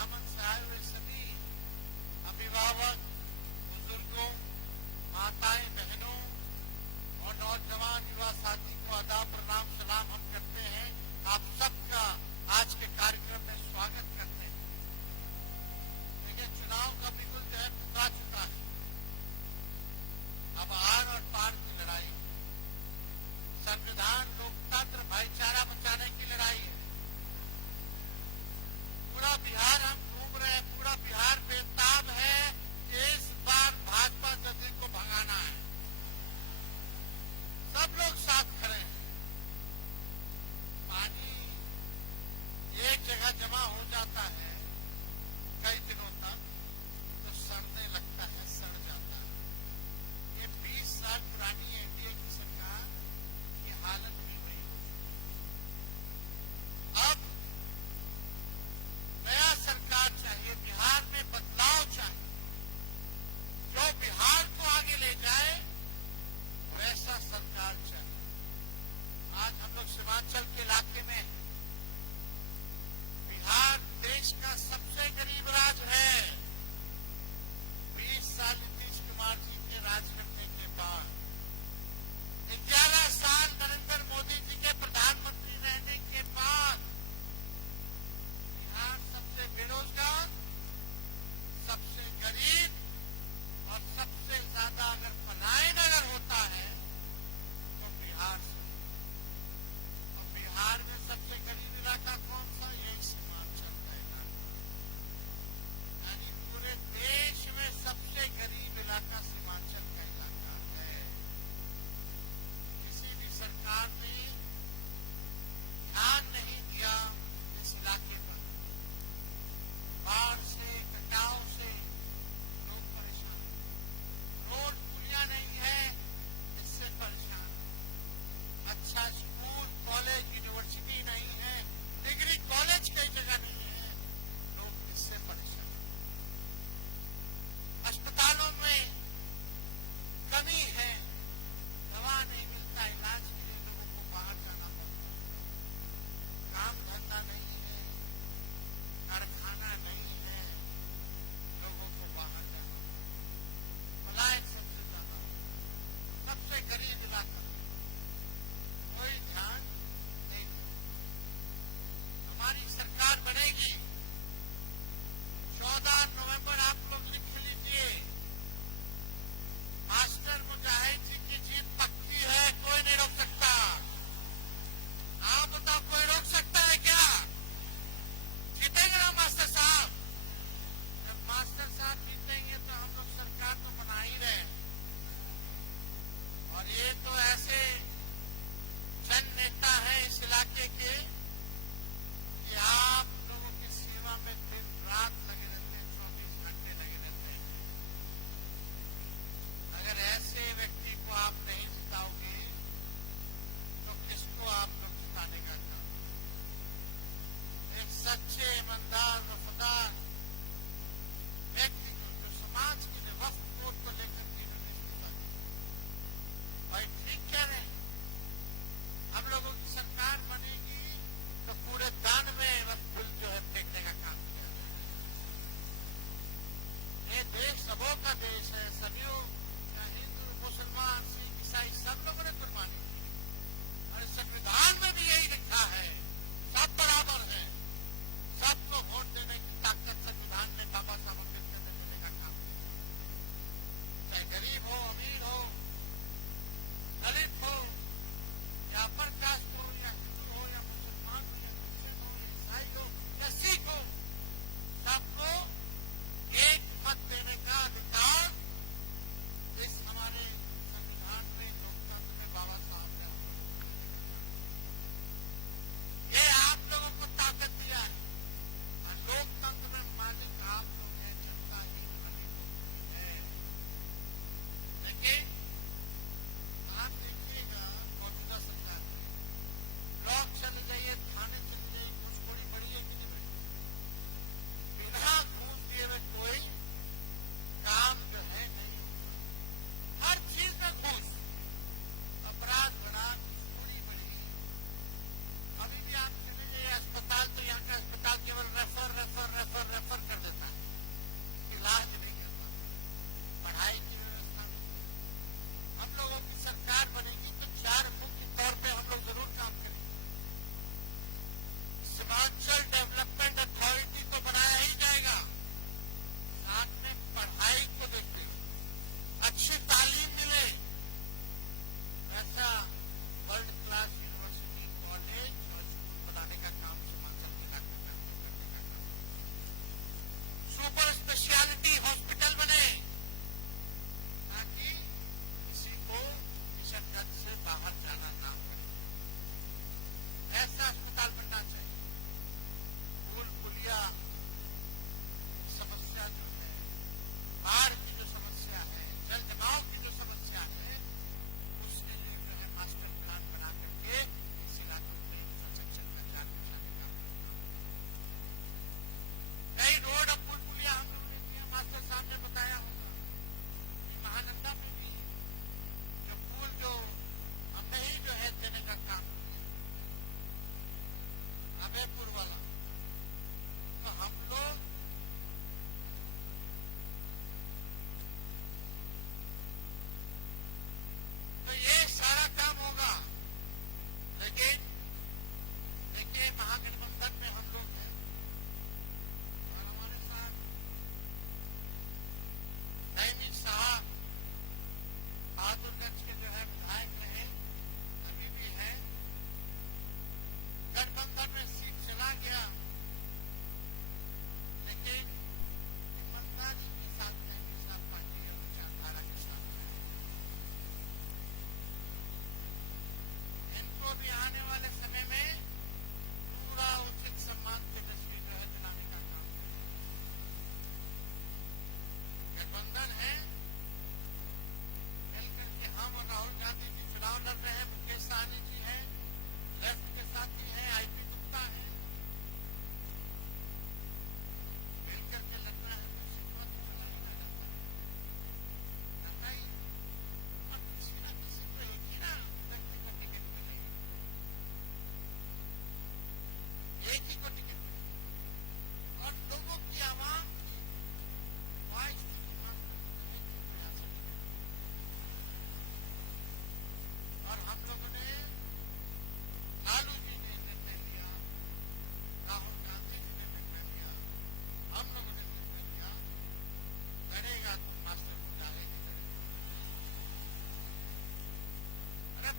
भ्रमण से आए हुए सभी अभिभावक, बुजुर्गों, माताएं, बहनों और नौजवान युवा साथी को आदाब, प्रणाम, सलाम हम करते हैं। आप सबका आज के कार्यक्रम में स्वागत करते हैं। देखिए, चुनाव का बिगुल जो है फुका चुका है। अब आर और पार की लड़ाई, संविधान, लोकतंत्र, भाईचारा बचाने की लड़ाई है। पूरा बिहार हम घूम रहे हैं, पूरा बिहार बेताब है कि इस बार भाजपा जदयू को भगाना है। सब लोग साथ खड़े हैं। पानी एक जगह जमा हो जाता है कई दिनों तक तो सड़ने लगता है, सड़ जाता है। ये 20 साल पुरानी एनडीए की सरकार की हालत भी वही होगी। अब नया सरकार चाहिए, बिहार में बदलाव चाहिए, जो बिहार को आगे ले जाए, वैसा सरकार चाहिए। आज हम लोग सीमांचल के इलाके में, बिहार देश का सबसे गरीब राज्य है। 20 साल नीतीश कुमार जी के राज करने के बाद, 11 साल नरेंद्र मोदी जी के प्रधानमंत्री रहने के बाद बिहार सबसे बेरोजगार, सबसे गरीब और सबसे ज्यादा अगर पलायन अगर होता है तो बिहार से। और बिहार में सबसे गरीब इलाका कौन सा? यही सीमांचल का इलाका।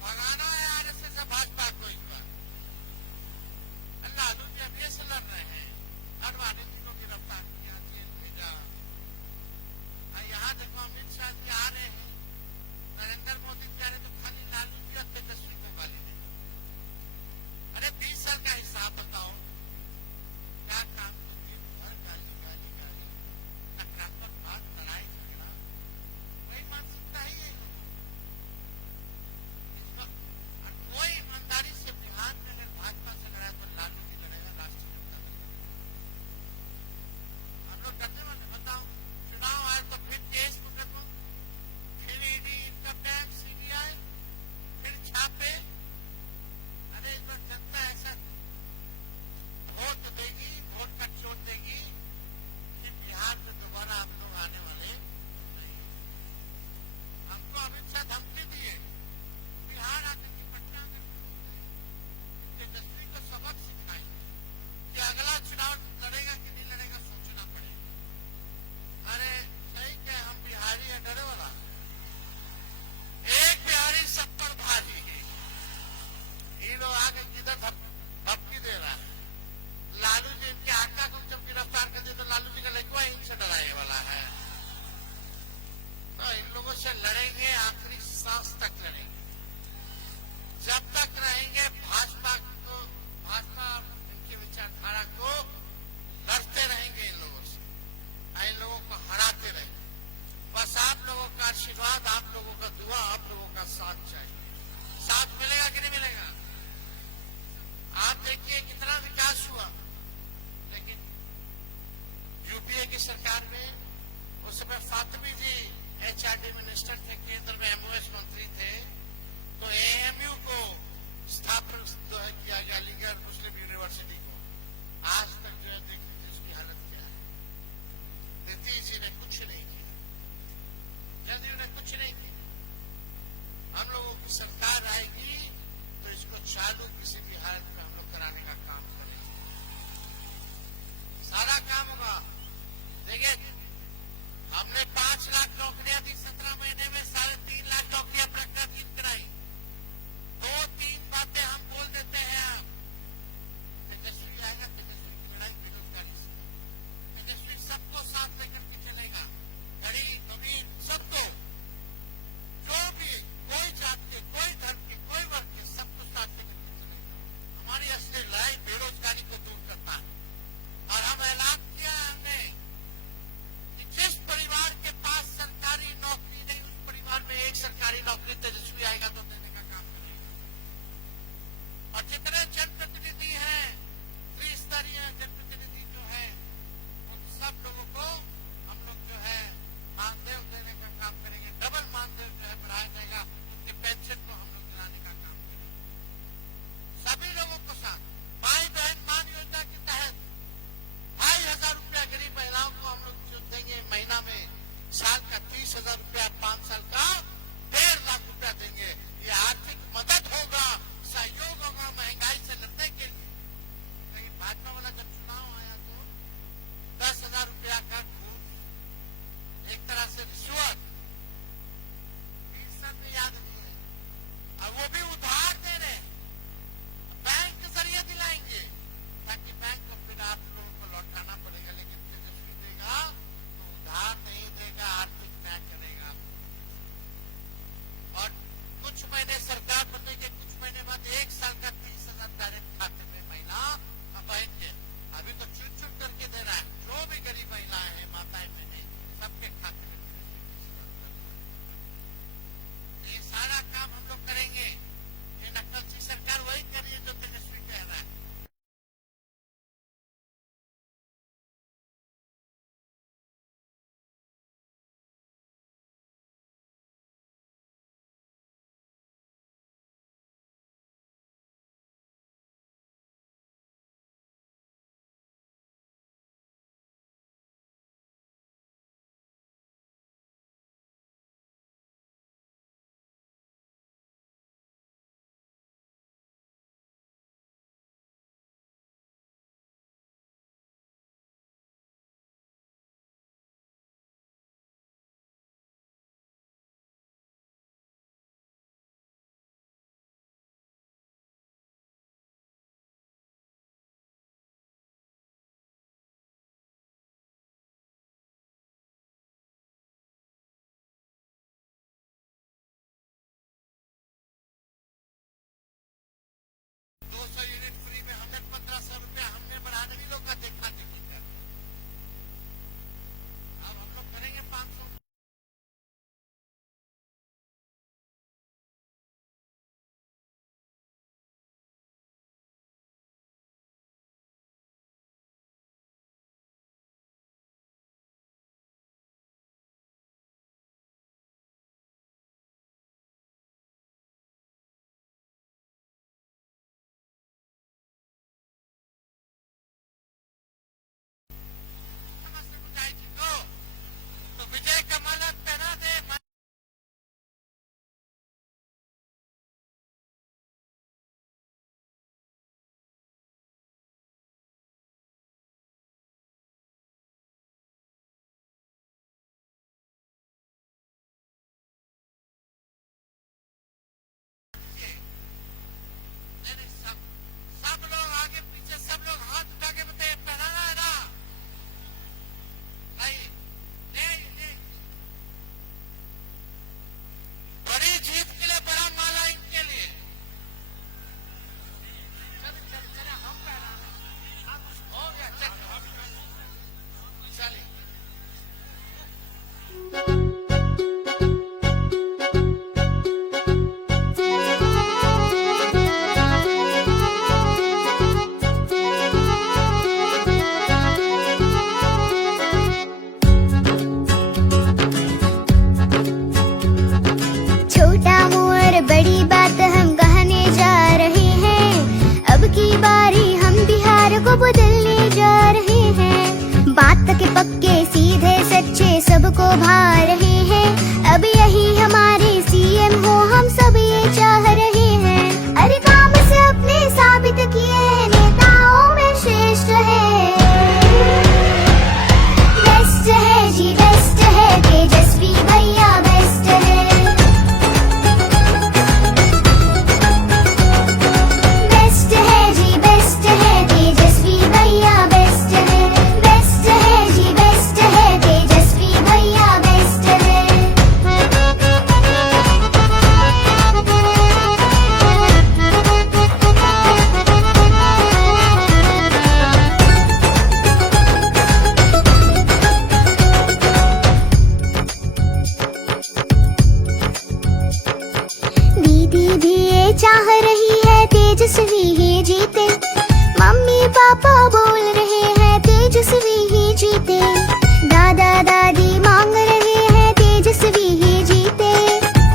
भगाना है आरएसएस से भाजपा को इस बार। लालू जी अभी से लड़ रहे हैं, अडवाणी जी को गिरफ्तार किया, जेल भेजा। यहाँ देखो अमित शाह जी आ रहे हैं, नरेंद्र मोदी जी आ रहे तो खाली लालू जी और तेजस्वी को गाली दे। अरे 20 साल का हिसाब बताओ, क्या काम तो दिन भर गाली गाली गाली, टकरापन बात, लड़ाई झगड़ा, वही मानसिकता ही है। कोई ईमानदारी से बिहार में अगर भाजपा से लड़ा तो लालू जी लड़ेगा, राष्ट्रीय जनता दल। हम लोग डरने वाले, बताओ चुनाव आए तो फिर केस मुकदमा, फिर ईडी, इनकम टैक्स, सीबीआई, फिर छापे। अरे इस बार जनता ऐसा वोट देगी, वोट का चोट देगी कि बिहार में दोबारा आप लोग आने वाले नहीं। हमको अमित शाह धमकी दिए बिहार आने की, पटना में तेजस्वी को सबक सिखाई कि अगला चुनाव लड़ेगा कि नहीं लड़ेगा सोचना पड़ेगा। अरे सही क्या, हम बिहारी है, डरे वाला एक बिहारी सब पर भारी है। ये लोग आगे किधर धमकी दे रहा है। लालू जी इनके आका को जब गिरफ्तार कर दिया तो लालू जी का लड़का इनसे डराने वाला है। तो इन लोगों से लड़ेंगे, आखिरी सांस तक लड़ेंगे। जब तक रहेंगे भाजपा को, भाजपा इनकी विचारधारा को लड़ते रहेंगे इन लोगों से, इन लोगों को हराते रहेंगे। बस आप लोगों का आशीर्वाद, आप लोगों का दुआ, आप लोगों का साथ चाहिए। साथ मिलेगा कि नहीं मिलेगा? आप देखिए कितना विकास हुआ, लेकिन यूपीए की सरकार में उस समय फातिमी जी एचआरडी मिनिस्टर थे, केंद्र में एमओएस मंत्री थे, तो एएमयू को स्थापित किया गया, अलीगढ़ मुस्लिम यूनिवर्सिटी को। आज तक जो है देख लीजिए उसकी हालत क्या है। नीतीश जी ने कुछ नहीं किया, जदयू ने कुछ नहीं किया। हम लोगों की सरकार आएगी तो इसको चालू किसी भी हालत में हम लोग कराने का काम करेंगे, सारा काम होगा। देखिए हमने 5 लाख नौकरियां दी 17 महीने में, 3.5 लाख नौकरियां प्रज्ञा कराई। 2-3 बातें हम बोल देते हैं, आप तेजस्वी आएगा, तेजस्वी की लड़ाई बेरोजगारी सबको भा रहे हैं। अब यही हमारे सीएम हो, हम सब ये चाह रहे हैं। अरे काम से अपने साबित किए हैं, नेताओं में श्रेष्ठ है। बेस्ट है जी बेस्ट है, तेजस्वी भैया बेस्ट है। बेस्ट है जी बेस्ट है, तेजस्वी भैया बेस्ट है। बेस्ट है जी बेस्ट है, तेजस्वी भैया बेस्ट है। दीदी भी ये चाह रही है, तेजस्वी ही जीते। मम्मी पापा बोल रहे हैं, तेजस्वी ही जीते। दादा दादी मांग रहे हैं, तेजस्वी ही जीते।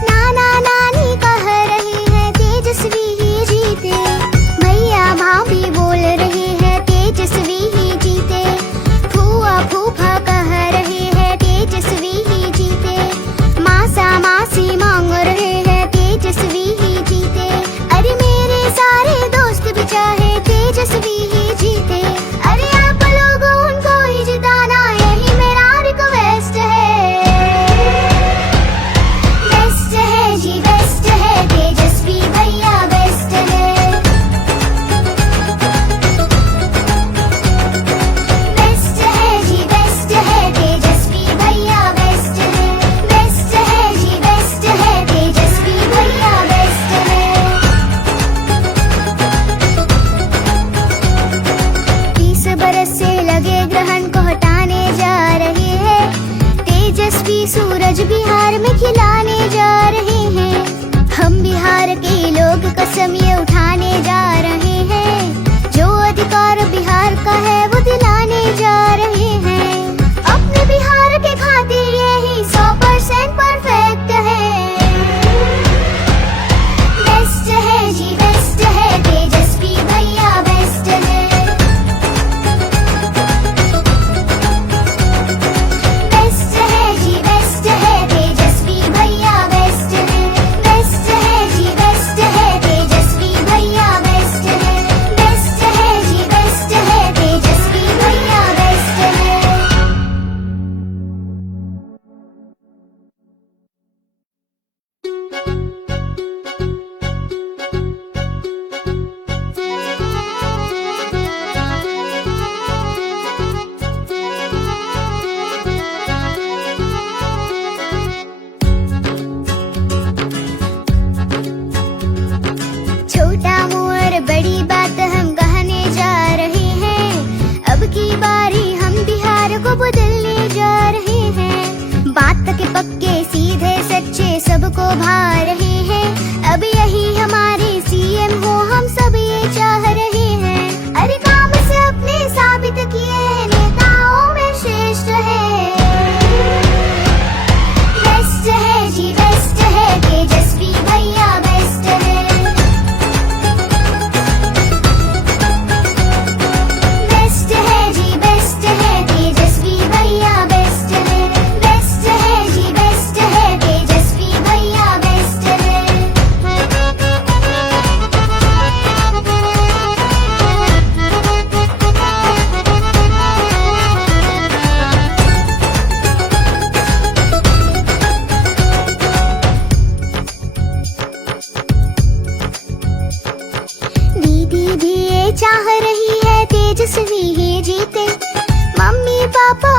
नाना नानी कह रहे हैं, तेजस्वी ही जीते। भैया भाभी बोल रहे हैं, तेजस्वी ही जीते। फूआ फूफा कह रहे हैं, तेजस्वी ही जीते। मासा मासी मांग रहे हैं, तेजस्वी ही जीते। अरे मेरे सारे दोस्त भी चाहे तेजस्वी ही जीते। अरे आप लोग उनको ही जिताना, यही मेरा रिक्वेस्ट है। बेस्ट है जी बेस्ट है, तेजस्वी भैया बेस्ट है। बेस्ट है जी बेस्ट है, तेजस्वी भैया बेस्ट है। बेस्ट है जी बेस्ट है, तेजस्वी भैया बेस्ट है। 30 बरस से लगे ग्रहण को हटाने जा रहे हैं। तेजस्वी सूरज बिहार में खिलाने जा रहे हैं। हम बिहार के लोग कसम ये उठाने जा रहे हैं। जो अधिकार बिहार का है वो दिलाने जा रहे हैं। अपने बिहार के खातिर यही 100% परफेक्ट है। बेस्ट है जी बेस्ट है, तेजस्वी भैया बेस्ट है। बेस्ट है जी बेस्ट है, तेजस्वी भैया बेस्ट है। बेस्ट है जी बेस्ट है, तेजस्वी भैया बेस्ट है। बेस्ट है जी बेस्ट है, तेजस्वी भैया बेस्ट है। छोटा मुँह और बड़ी बात हम कहने जा रहे हैं। अब की बारी हम बिहार को बदलने जा रहे हैं। बात के पक्के सीधे सच्चे सबको भा रहे हैं। अब यही हमारे सीएम हो, हम सब ये चाह रहे हैं। अरे काम से अपने साबित किए हैं, नेताओं में श्रेष्ठ है। बेस्ट है जी बेस्ट है, तेजस्वी भैया बेस्ट है। बेस्ट है जी बेस्ट है, तेजस्वी भैया बेस्ट है। बेस्ट है जी बेस्ट है, तेजस्वी भैया बेस्ट है। दीदी भी ये चाह रही है, तेजस्वी ही जीते। Mummy papa